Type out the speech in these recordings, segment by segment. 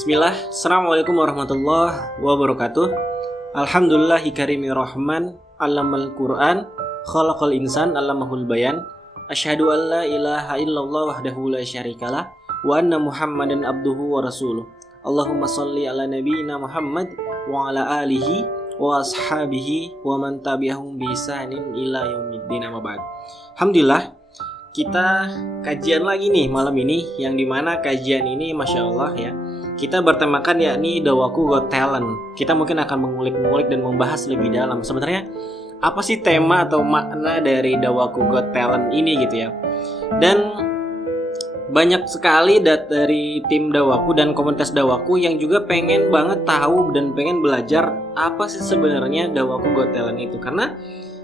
Bismillah, Assalamualaikum warahmatullahi wabarakatuh. Alhamdulillahi karimi rahman, allamal Qur'an, khalaqal insan, allamahul bayan. Asyhadu an la ilaha illallah wahdahu la syarikalah, wa anna Muhammadan abduhu wa rasuluh. Allahumma salli ala nabiyyina Muhammad wa ala alihi wa ashabihi wa man tabi'ahum bi ihsanin ila yaumiddin, amma ba'd. Alhamdulillah, kita kajian lagi nih malam ini, yang dimana kajian ini Masya Allah ya, kita bertemakan yakni Dawaku Got Talent. Kita mungkin akan mengulik-ngulik dan membahas lebih dalam sebenarnya apa sih tema atau makna dari Dawaku Got Talent ini gitu ya. Dan banyak sekali dari tim Dawaku dan komunitas Dawaku yang juga pengen banget tahu dan pengen belajar apa sih sebenarnya Dawaku Got Talent itu. Karena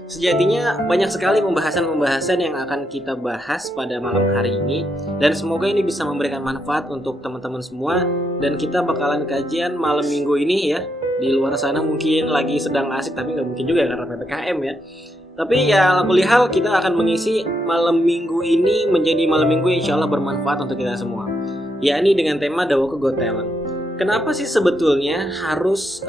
sejatinya banyak sekali pembahasan-pembahasan yang akan kita bahas pada malam hari ini, dan semoga ini bisa memberikan manfaat untuk teman-teman semua. Dan kita bakalan kajian malam minggu ini ya. Di luar sana mungkin lagi sedang asik, tapi nggak mungkin juga karena PPKM ya. Tapi ya alhamdulillah kita akan mengisi malam minggu ini menjadi malam minggu yang insya Allah bermanfaat untuk kita semua, yakni dengan tema Dawaku Got Talent. Kenapa sih sebetulnya harus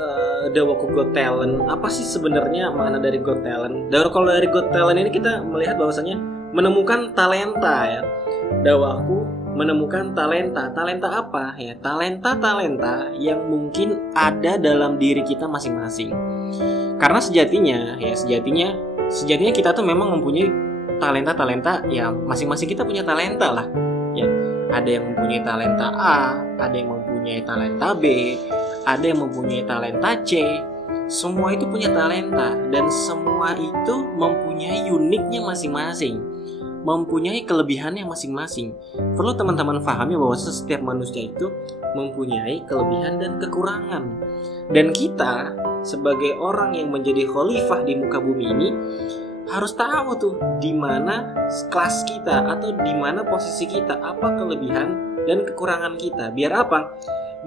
Dawaku Got Talent? Apa sih sebenarnya makna dari Got Talent? Kalau dari Got Talent ini kita melihat bahwasanya menemukan talenta ya. Dawaku menemukan talenta. Talenta apa ya? Talenta yang mungkin ada dalam diri kita masing-masing. Karena sejatinya kita tuh memang mempunyai talenta ya, masing-masing kita punya talenta lah. Ya, ada yang mempunyai talenta A, ada yang mempunyai talenta B, ada yang mempunyai talenta C. Semua itu punya talenta, dan semua itu mempunyai uniknya masing-masing, mempunyai kelebihannya masing-masing. Perlu teman-teman pahami bahwa setiap manusia itu mempunyai kelebihan dan kekurangan. Dan kita sebagai orang yang menjadi khalifah di muka bumi ini harus tahu tuh di mana kelas kita atau di mana posisi kita, apa kelebihan dan kekurangan kita. Biar apa?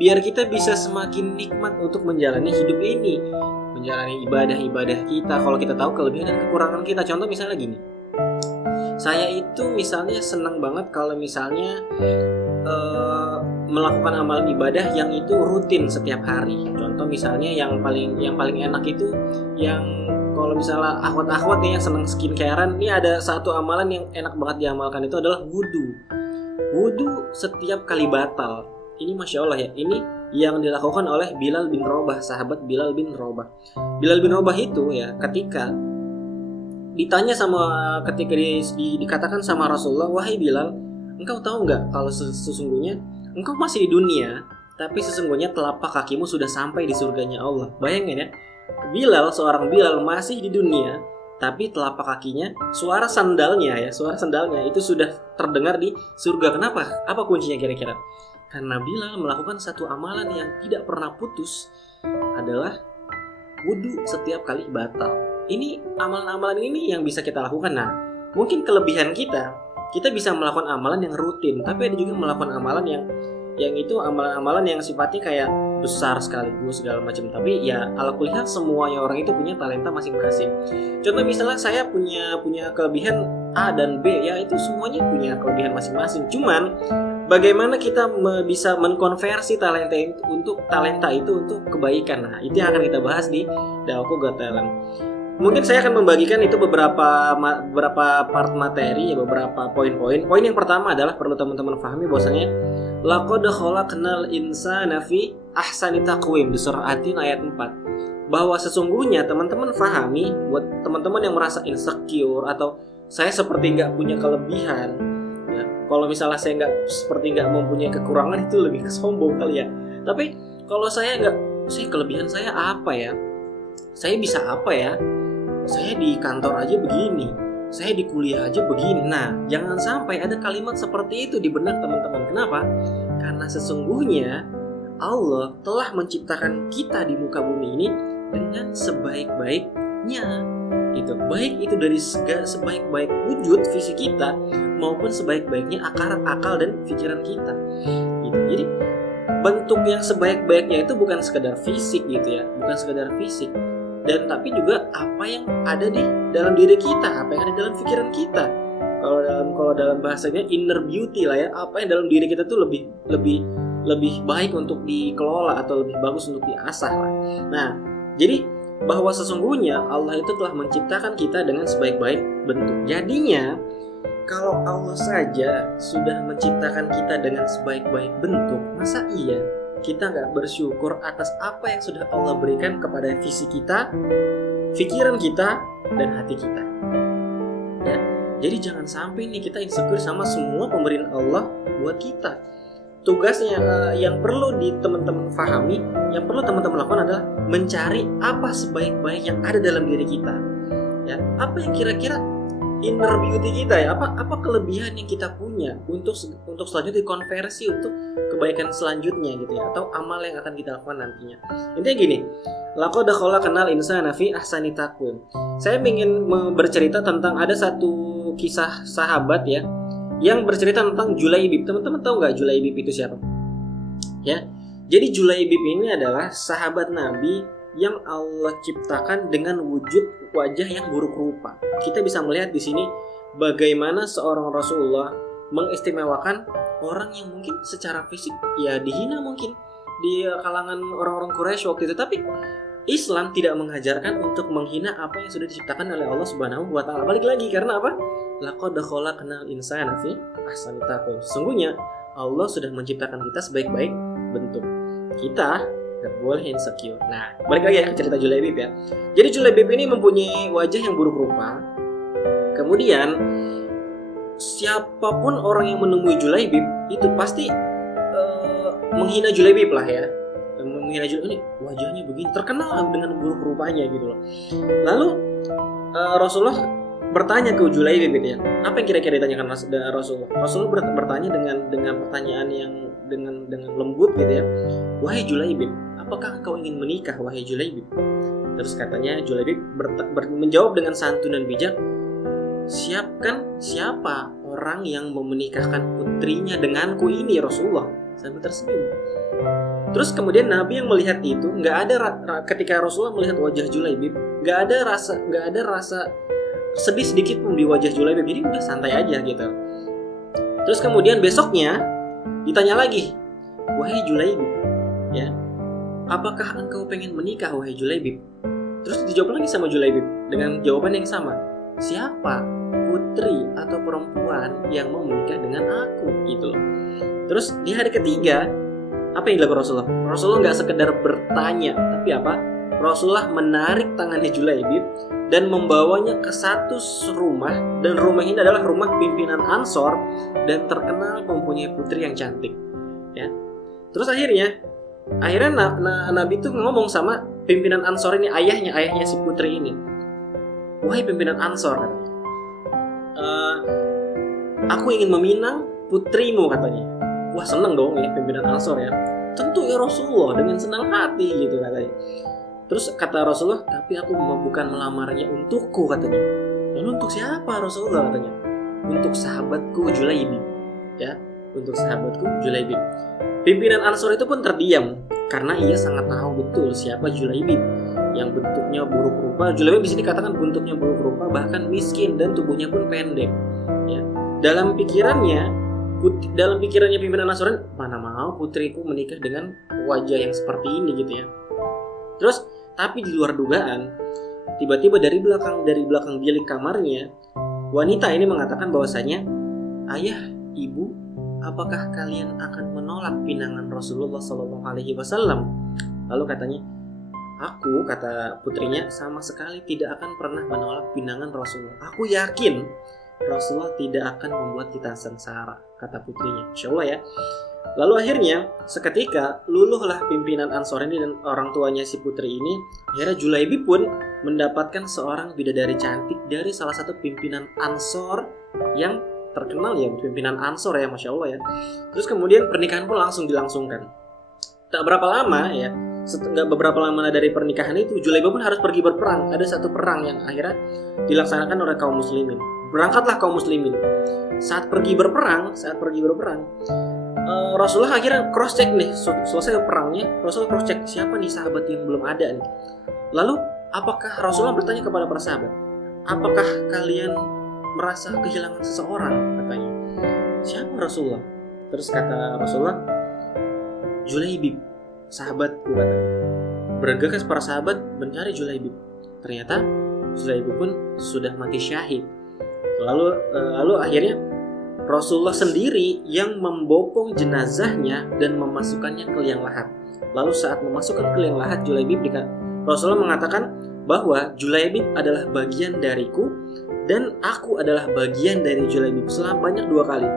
Biar kita bisa semakin nikmat untuk menjalani hidup ini, menjalani ibadah-ibadah kita. Kalau kita tahu kelebihan dan kekurangan kita, contoh misalnya gini. Saya itu misalnya senang banget kalau misalnya melakukan amalan ibadah yang itu rutin setiap hari. Contoh misalnya yang paling enak itu yang kalau misalnya akhwat-akhwat nih yang senang skincarean, ini ada satu amalan yang enak banget diamalkan, itu adalah wudhu. Wudhu setiap kali batal. Ini Masya Allah ya, ini yang dilakukan oleh Bilal bin Rabah, sahabat Bilal bin Rabah. Bilal bin Rabah itu ya, ketika ditanya ketika dikatakan sama Rasulullah, wahai Bilal, engkau tahu nggak kalau sesungguhnya engkau masih di dunia, tapi sesungguhnya telapak kakimu sudah sampai di surganya Allah. Bayangin ya, seorang Bilal masih di dunia, tapi telapak kakinya, suara sandalnya itu sudah terdengar di surga. Kenapa? Apa kuncinya kira-kira? Karena Bilal melakukan satu amalan yang tidak pernah putus, adalah wudhu setiap kali batal. Ini amalan-amalan ini yang bisa kita lakukan. Nah, mungkin kelebihan kita bisa melakukan amalan yang rutin, tapi ada juga melakukan amalan yang itu amalan-amalan yang sifatnya kayak besar sekaligus segala macam. Tapi ya alhamdulillah semuanya orang itu punya talenta masing-masing. Contoh misalnya saya punya kelebihan A dan B, ya itu semuanya punya kelebihan masing-masing. Cuman bagaimana kita bisa mengkonversi talenta itu untuk kebaikan. Nah, itu yang akan kita bahas di Dawaku Got Talent. Mungkin saya akan membagikan itu beberapa part materi ya, beberapa poin-poin. Poin yang pertama adalah perlu teman-teman pahami bahwasanya laqad khalaqnal insana fi ahsani taqwim, di surah At-Tin ayat 4. Bahwa sesungguhnya teman-teman pahami, buat teman-teman yang merasa insecure atau saya seperti nggak punya kelebihan ya, kalau misalnya saya nggak mempunyai kekurangan, itu lebih kesombong kali ya. Tapi kalau saya kelebihan saya apa ya? Saya bisa apa ya? Saya di kantor aja begini, saya di kuliah aja begini. Nah, jangan sampai ada kalimat seperti itu di benak teman-teman. Kenapa? Karena sesungguhnya Allah telah menciptakan kita di muka bumi ini dengan sebaik-baiknya. Itu baik itu dari sebaik-baik wujud fisik kita maupun sebaik-baiknya akal dan pikiran kita. Gitu. Jadi bentuk yang sebaik-baiknya itu bukan sekedar fisik gitu ya, bukan sekedar fisik. Dan tapi juga apa yang ada di dalam diri kita, apa yang ada dalam pikiran kita. Kalau dalam bahasanya inner beauty lah ya, apa yang dalam diri kita tuh lebih lebih baik untuk dikelola atau lebih bagus untuk diasah lah. Nah, jadi bahwa sesungguhnya Allah itu telah menciptakan kita dengan sebaik-baik bentuk. Jadinya kalau Allah saja sudah menciptakan kita dengan sebaik-baik bentuk, masa iya kita nggak bersyukur atas apa yang sudah Allah berikan kepada visi kita, pikiran kita, dan hati kita. Ya, jadi jangan sampai nih kita insecure sama semua pemberian Allah buat kita. Tugasnya yang perlu teman-teman pahami, yang perlu teman-teman lakukan adalah mencari apa sebaik-baik yang ada dalam diri kita. Ya, apa yang kira-kira inner beauty kita ya, apa kelebihan yang kita punya untuk selanjutnya dikonversi untuk kebaikan selanjutnya gitu ya, atau amal yang akan kita lakukan nantinya. Intinya gini, laqad khalaqnal insana fi ahsani taqwim. Saya ingin bercerita tentang ada satu kisah sahabat ya, yang bercerita tentang Julaibib. Teman-teman tahu nggak Julaibib itu siapa? Ya, jadi Julaibib ini adalah sahabat Nabi yang Allah ciptakan dengan wujud wajah yang buruk rupa. Kita bisa melihat di sini bagaimana seorang Rasulullah mengistimewakan orang yang mungkin secara fisik ya dihina mungkin di kalangan orang-orang Quraisy waktu itu, tapi Islam tidak mengajarkan untuk menghina apa yang sudah diciptakan oleh Allah Subhanahu wa taala. Balik lagi karena apa? Laqad khalaqnal insana fi ahsani taqwim. Sesungguhnya Allah sudah menciptakan kita sebaik-baik bentuk. Kita gak boleh insecure. Nah, balik lagi ya ke cerita Julaibib ya. Jadi Julaibib ini mempunyai wajah yang buruk rupa. Kemudian siapapun orang yang menemui Julaibib itu pasti menghina Julaibib lah ya. Menghina Julaibib, ini wajahnya begini, terkenal dengan buruk rupanya gitu loh. Lalu Rasulullah bertanya ke Julaibib gitu ya. Apa yang kira-kira ditanyakan Rasulullah? Rasulullah bertanya dengan pertanyaan yang dengan lembut gitu ya. Wahai Julaibib, apakah engkau ingin menikah wahai Julaibib? Terus katanya Julaibib menjawab dengan santun dan bijak, siapa orang yang mau menikahkan putrinya denganku ini Rasulullah, sambil tersenyum. Terus kemudian Nabi yang melihat itu, nggak ada ketika Rasulullah melihat wajah Julaibib, nggak ada rasa sedih sedikit pun di wajah Julaibib, jadi udah santai aja gitu. Terus kemudian besoknya ditanya lagi, wahai Julaibib, ya, apakah engkau pengen menikah wahai Julaibib? Terus dijawab lagi sama Julaibib dengan jawaban yang sama, siapa putri atau perempuan yang mau menikah dengan aku gitu loh. Terus di hari ketiga apa yang dilakukan Rasulullah? Rasulullah nggak sekedar bertanya, tapi apa? Rasulullah menarik tangannya Julaibib dan membawanya ke satu rumah, dan rumah ini adalah rumah pimpinan Ansor dan terkenal mempunyai putri yang cantik. Ya. Terus akhirnya Nabi itu ngomong sama pimpinan Ansor ini, ayahnya si putri ini. Wahai pimpinan Ansor, katanya, aku ingin meminang putrimu, katanya. Wah, seneng dong ya pimpinan Ansor ya. Tentu ya Rasulullah, dengan senang hati gitu katanya. Terus kata Rasulullah, tapi aku bukan melamarnya untukku, katanya. Lalu untuk siapa Rasulullah, katanya? Untuk sahabatku Julaibib. Ya, untuk sahabatku Julaibib. Pimpinan Ansor itu pun terdiam karena ia sangat tahu betul siapa Julaibib yang bentuknya buruk rupa. Julaibib bisa dikatakan bentuknya buruk rupa, bahkan miskin dan tubuhnya pun pendek. Ya. Dalam pikirannya pimpinan Ansor, mana mau putriku menikah dengan wajah yang seperti ini gitu ya. Terus tapi di luar dugaan, tiba-tiba dari belakang bilik kamarnya, wanita ini mengatakan bahwasanya, ayah, ibu, apakah kalian akan menolak pinangan Rasulullah SAW? Lalu katanya, aku, kata putrinya, sama sekali tidak akan pernah menolak pinangan Rasulullah. Aku yakin Rasulullah tidak akan membuat kita sengsara, kata putrinya. Insya Allah ya. Lalu akhirnya seketika luluhlah pimpinan Ansor ini dan orang tuanya si putri ini. Akhirnya Julaibib pun mendapatkan seorang bidadari cantik dari salah satu pimpinan Ansor yang terkenal ya, pimpinan Ansor ya, Masya Allah ya. Terus kemudian pernikahan pun langsung dilangsungkan. Tak berapa lama ya, beberapa lama dari pernikahan itu Julaibib pun harus pergi berperang. Ada satu perang yang akhirnya dilaksanakan oleh kaum muslimin. Berangkatlah kaum muslimin. Saat pergi berperang, Rasulullah akhirnya cross check nih, selesai perangnya, Rasulullah cross check siapa nih sahabat yang belum ada nih. Lalu apakah Rasulullah bertanya kepada para sahabat, apakah kalian merasa kehilangan seseorang, katanya. Siapa Rasulullah? Terus kata Rasulullah, Julaibib, sahabatku, kata. Bergegas para sahabat mencari Julaibib. Ternyata Julaibib pun sudah mati syahid. Lalu akhirnya Rasulullah sendiri yang membopong jenazahnya dan memasukkannya ke liang lahat. Lalu saat memasukkan ke liang lahat Julaibib, Rasulullah mengatakan bahwa Julaibib adalah bagian dariku dan aku adalah bagian dari Julaibib. Selama banyak 2 kali.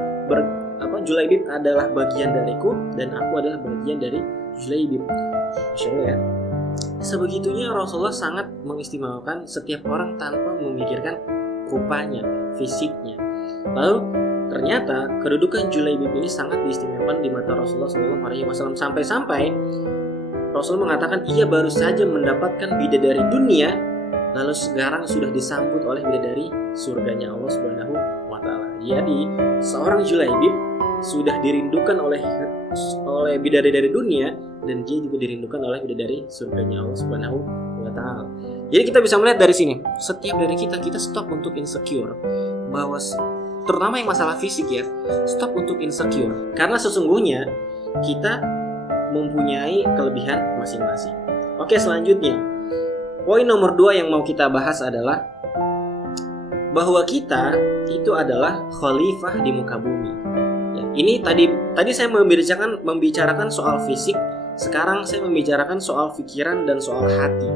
Julaibib adalah bagian dariku dan aku adalah bagian dari Julaibib. Masya Allah ya. Sebegitunya Rasulullah sangat mengistimewakan setiap orang tanpa memikirkan rupanya, fisiknya. Lalu ternyata kedudukan Julaibib ini sangat diistimewakan di mata Rasulullah SAW, sampai-sampai Rasul mengatakan ia baru saja mendapatkan bidadari dunia, lalu sekarang sudah disambut oleh bidadari surganya Allah Subhanahu wa Ta'ala. Jadi seorang Julaibib sudah dirindukan oleh bidadari dari dunia, dan dia juga dirindukan oleh bidadari surganya Allah Subhanahu wa Ta'ala. Jadi kita bisa melihat dari sini, setiap dari kita stop untuk insecure, bahwa terutama yang masalah fisik ya, stop untuk insecure, karena sesungguhnya kita mempunyai kelebihan masing-masing. Oke, selanjutnya poin nomor 2 yang mau kita bahas adalah bahwa kita itu adalah khalifah di muka bumi. Ya, ini tadi saya membicarakan soal fisik, sekarang saya membicarakan soal pikiran dan soal hati,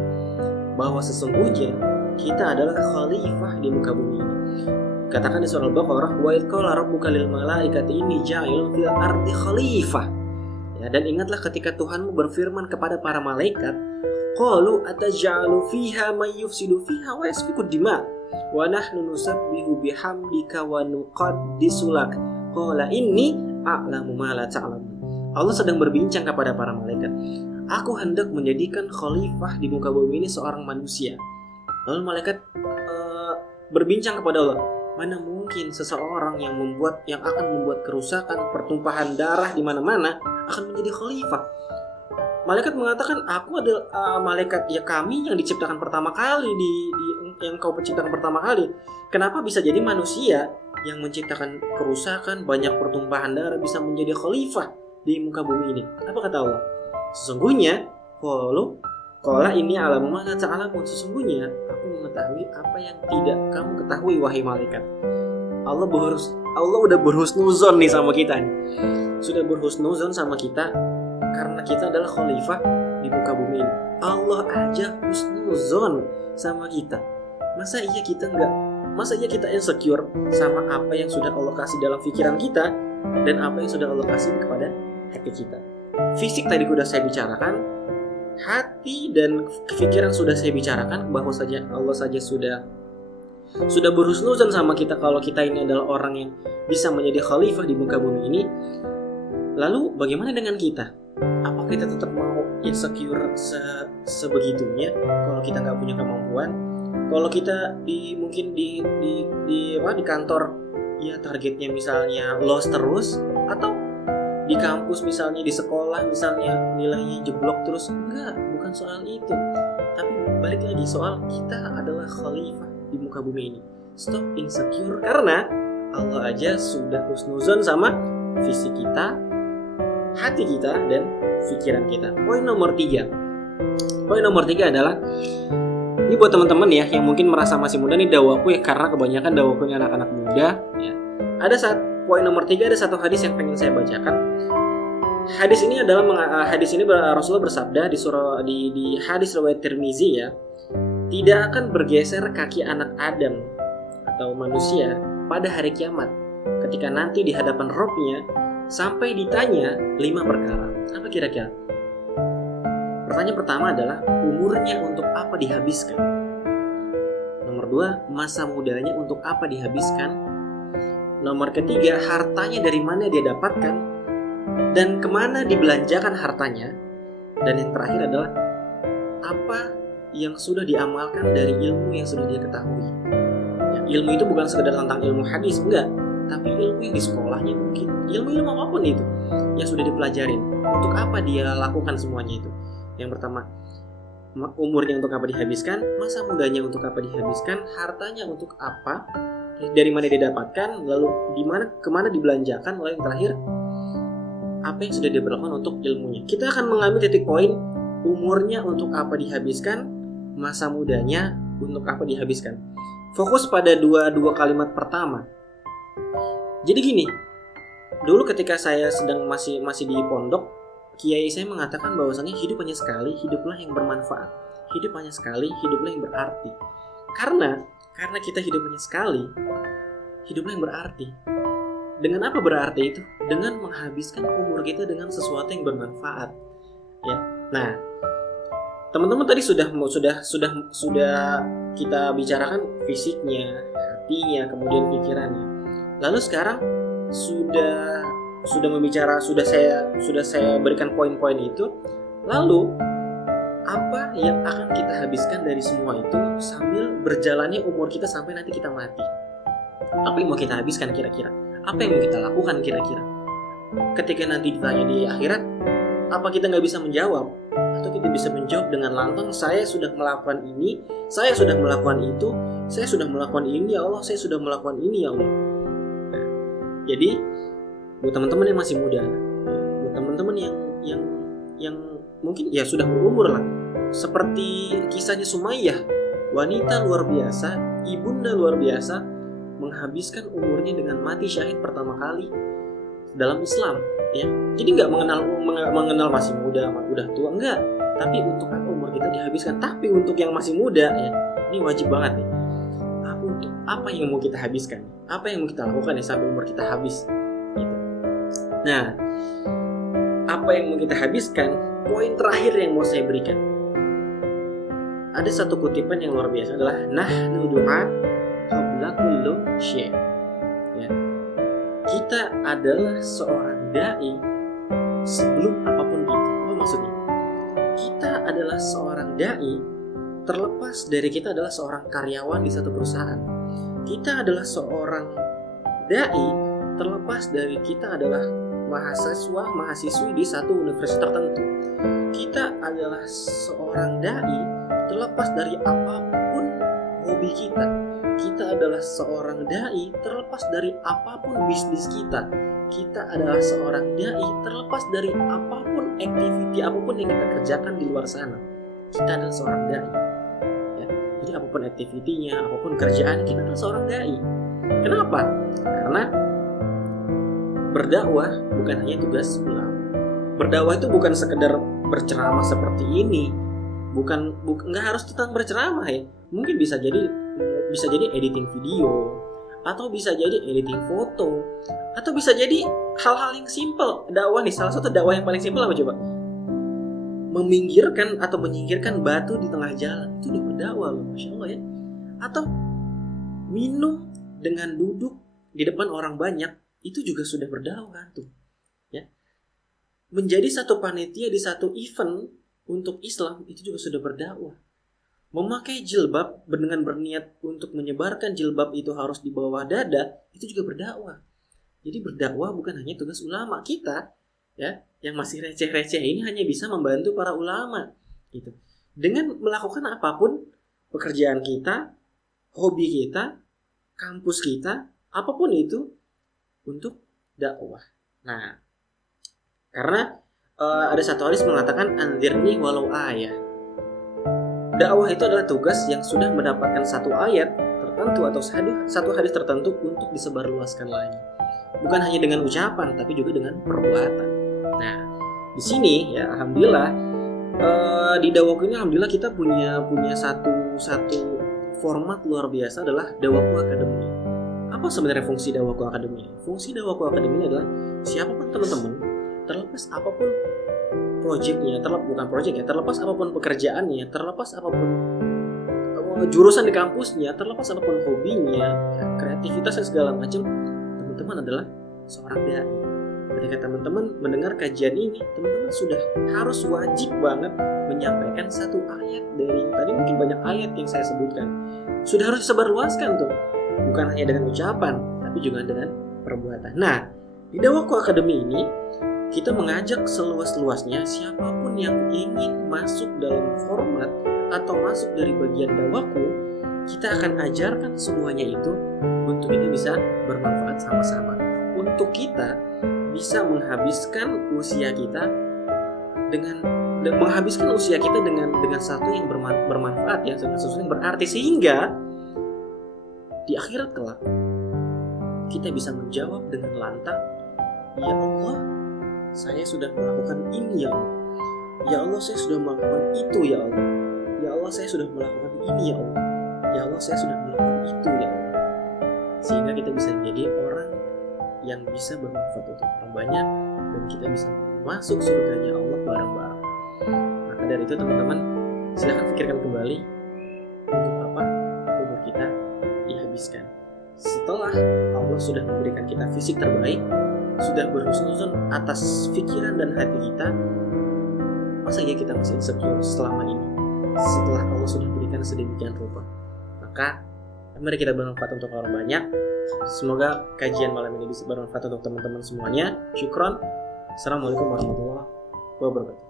bahwa sesungguhnya kita adalah khalifah di muka bumi ini. Katakan di surah Al-Baqarah, wa idh qala rabbuka lil malaikati inni ja'ilun fil ardi khalifah. Ya, dan ingatlah ketika Tuhanmu berfirman kepada para malaikat, qalu ataj'alu fiha may yufsidu fiha wa yasfiku dima wa nahnu nusabbihu bihamdika wa nuqaddisu lak qala inni a'lamu ma la ta'lamun. Allah sedang berbincang kepada para malaikat, aku hendak menjadikan khalifah di muka bumi ini seorang manusia. Lalu malaikat berbincang kepada Allah, mana mungkin seseorang yang akan membuat kerusakan, pertumpahan darah di mana-mana akan menjadi khalifah. Malaikat mengatakan, aku adalah malaikat, ya kami yang diciptakan pertama kali yang kau ciptakan pertama kali. Kenapa bisa jadi manusia yang menciptakan kerusakan, banyak pertumpahan darah bisa menjadi khalifah di muka bumi ini? Apa kata Allah? Sesungguhnya qala ini alamu ma la ta'lamun, sesungguhnya aku mengetahui apa yang tidak kamu ketahui wahai malaikat. Allah udah berhusnuzon nih sama kita nih. Sudah berhusnuzon sama kita karena kita adalah khalifah di muka bumi ini. Allah aja husnuzon sama kita. Masa iya kita insecure sama apa yang sudah Allah kasih dalam pikiran kita dan apa yang sudah Allah kasih kepada hati kita. Fisik tadi sudah saya bicarakan, hati dan pikiran sudah saya bicarakan, bahwa saja Allah saja sudah berhusnuzon sama kita kalau kita ini adalah orang yang bisa menjadi khalifah di muka bumi ini. Lalu bagaimana dengan kita? Apa kita tetap mau insecure sebegitunya kalau kita nggak punya kemampuan? Kalau kita mungkin di kantor ya targetnya misalnya loss terus, atau di kampus misalnya, di sekolah misalnya nilainya jeblok terus? Enggak, bukan soal itu. Tapi balik lagi, soal kita adalah khalifah di muka bumi ini. Stop insecure, karena Allah aja sudah husnuzon sama fisik kita, hati kita, dan pikiran kita. Poin nomor 3 adalah, ini buat teman-teman ya yang mungkin merasa masih muda nih, dakwaku ya, karena kebanyakan dakwaku ini anak-anak muda ya. Poin nomor 3, ada satu hadis yang pengen saya bacakan. Hadis ini Rasulullah bersabda di hadis riwayat Tirmizi ya, tidak akan bergeser kaki anak Adam atau manusia pada hari kiamat ketika nanti di hadapan Rabb-nya sampai ditanya 5 perkara. Apa kira-kira? Pertanyaan pertama adalah umurnya untuk apa dihabiskan. Nomor 2, masa mudanya untuk apa dihabiskan. Nomor ketiga, hartanya dari mana dia dapatkan dan kemana dibelanjakan hartanya. Dan yang terakhir adalah apa yang sudah diamalkan dari ilmu yang sudah dia ketahui. Ya, ilmu itu bukan sekedar tentang ilmu hadis, enggak, tapi ilmu yang di sekolahnya mungkin, ilmu apapun itu yang sudah dipelajarin. Untuk apa dia lakukan semuanya itu? Yang pertama, umurnya untuk apa dihabiskan, masa mudanya untuk apa dihabiskan, hartanya untuk apa, dari mana dia dapatkan, lalu kemana dibelanjakan, lalu yang terakhir apa yang sudah diberlakukan untuk ilmunya. Kita akan mengambil titik poin umurnya untuk apa dihabiskan, masa mudanya untuk apa dihabiskan. Fokus pada dua kalimat pertama. Jadi gini, dulu ketika saya sedang masih di pondok, kiai saya mengatakan bahwasanya hidup hanya sekali, hiduplah yang bermanfaat. Hidup hanya sekali, hiduplah yang berarti. Karena kita hidup hanya sekali, hiduplah yang berarti. Dengan apa berarti itu? Dengan menghabiskan umur kita dengan sesuatu yang bermanfaat. Ya. Nah, teman-teman tadi sudah kita bicarakan fisiknya, hatinya, kemudian pikirannya. Lalu sekarang sudah saya berikan poin-poin itu. Lalu apa yang akan kita habiskan dari semua itu sambil berjalannya umur kita sampai nanti kita mati? Apa yang mau kita habiskan kira-kira? Apa yang mau kita lakukan kira-kira? Ketika nanti ditanya di akhirat, apa kita nggak bisa menjawab? Atau kita bisa menjawab dengan lantang, saya sudah melakukan ini, saya sudah melakukan itu, saya sudah melakukan ini ya Allah, saya sudah melakukan ini ya Allah. Nah, jadi buat teman-teman yang masih muda, buat teman-teman yang mungkin ya sudah berumur lah, seperti kisahnya Sumayyah, wanita luar biasa, ibunda luar biasa, menghabiskan umurnya dengan mati syahid pertama kali dalam Islam, ya. Jadi nggak mengenal masih muda, udah tua, enggak. Tapi untuk apa umur kita dihabiskan? Tapi untuk yang masih muda, ya, ini wajib banget nih. Untuk apa yang mau kita habiskan? Apa yang mau kita lakukan ya sampai umur kita habis? Gitu. Nah, apa yang mau kita habiskan? Poin terakhir yang mau saya berikan. Ada satu kutipan yang luar biasa adalah nahnu du'a qabla kullu syai'. Ya. Kita adalah seorang dai sebelum apapun itu. Apa maksudnya? Kita adalah seorang dai terlepas dari kita adalah seorang karyawan di satu perusahaan. Kita adalah seorang dai terlepas dari kita adalah mahasiswi di satu universitas tertentu. Kita adalah seorang dai terlepas dari apapun hobi kita. Kita adalah seorang dai terlepas dari apapun bisnis kita. Kita adalah seorang dai terlepas dari apapun activity, apapun yang kita kerjakan di luar sana. Kita adalah seorang dai. Ya. Jadi apapun activity-nya, apapun kerjaan, kita adalah seorang dai. Kenapa? Karena berdakwah bukan hanya tugas ulama. Berdakwah itu bukan sekedar berceramah seperti ini. Bukan nggak harus tentang berceramah ya. Mungkin bisa jadi editing video, atau bisa jadi editing foto, atau bisa jadi hal-hal yang simple. Dakwah nih, salah satu dakwah yang paling simpel apa coba? Meminggirkan atau menyingkirkan batu di tengah jalan, itu udah berdakwah loh, Masya Allah ya. Atau minum dengan duduk di depan orang banyak, itu juga sudah berdakwah tuh. Ya. Menjadi satu panitia di satu event untuk Islam, itu juga sudah berdakwah. Memakai jilbab dengan berniat untuk menyebarkan jilbab itu harus di bawah dada, itu juga berdakwah. Jadi berdakwah bukan hanya tugas ulama. Kita ya yang masih receh-receh ini hanya bisa membantu para ulama gitu. Dengan melakukan apapun pekerjaan kita, hobi kita, kampus kita, apapun itu untuk dakwah. Nah, karena ada satu hadis mengatakan anzirni walau ayah. Dakwah itu adalah tugas yang sudah mendapatkan satu ayat tertentu atau satu hadis tertentu untuk disebarluaskan lagi. Bukan hanya dengan ucapan, tapi juga dengan perbuatan. Nah, di sini ya alhamdulillah di Dawaku ini alhamdulillah kita punya satu format luar biasa adalah Dawaku Academy. Apa sebenarnya fungsi Dawaku Academy? Fungsi Dawaku Academy ini adalah siapapun teman-teman, terlepas apapun proyeknya, terlepas apapun pekerjaannya, terlepas apapun jurusan di kampusnya, terlepas apapun hobinya, kreativitasnya segala macam, teman-teman adalah seorang dai. Ketika teman-teman mendengar kajian ini, teman-teman sudah harus wajib banget menyampaikan satu ayat dari tadi, mungkin banyak ayat yang saya sebutkan. Sudah harus disebarluaskan tuh, bukan hanya dengan ucapan, tapi juga dengan perbuatan. Nah, di Dawaku Academy ini kita mengajak seluas-luasnya siapapun yang ingin masuk dalam format atau masuk dari bagian Dawaku, kita akan ajarkan semuanya itu untuk kita bisa bermanfaat sama-sama. Untuk kita bisa menghabiskan usia kita dengan sesuatu yang bermanfaat ya, dengan sesuatu yang berarti, sehingga di akhirat kelak kita bisa menjawab dengan lantang, ya Allah, saya sudah melakukan ini ya Allah. Ya Allah, saya sudah melakukan itu ya Allah. Ya Allah, saya sudah melakukan ini ya Allah. Ya Allah, saya sudah melakukan itu ya Allah. Sehingga kita bisa menjadi orang yang bisa bermanfaat untuk orang banyak, dan kita bisa masuk surganya Allah bareng-bareng. Maka dari itu teman-teman, silahkan pikirkan kembali untuk apa umur kita dihabiskan. Setelah Allah sudah memberikan kita fisik terbaik, sudah berhusnuzon atas pikiran dan hati kita, masa iya kita masih insecure selama ini setelah Allah sudah berikan sedemikian rupa? Maka mari kita bermanfaat untuk orang banyak. Semoga kajian malam ini bisa bermanfaat untuk teman-teman semuanya. Syukron. Assalamualaikum warahmatullahi wabarakatuh.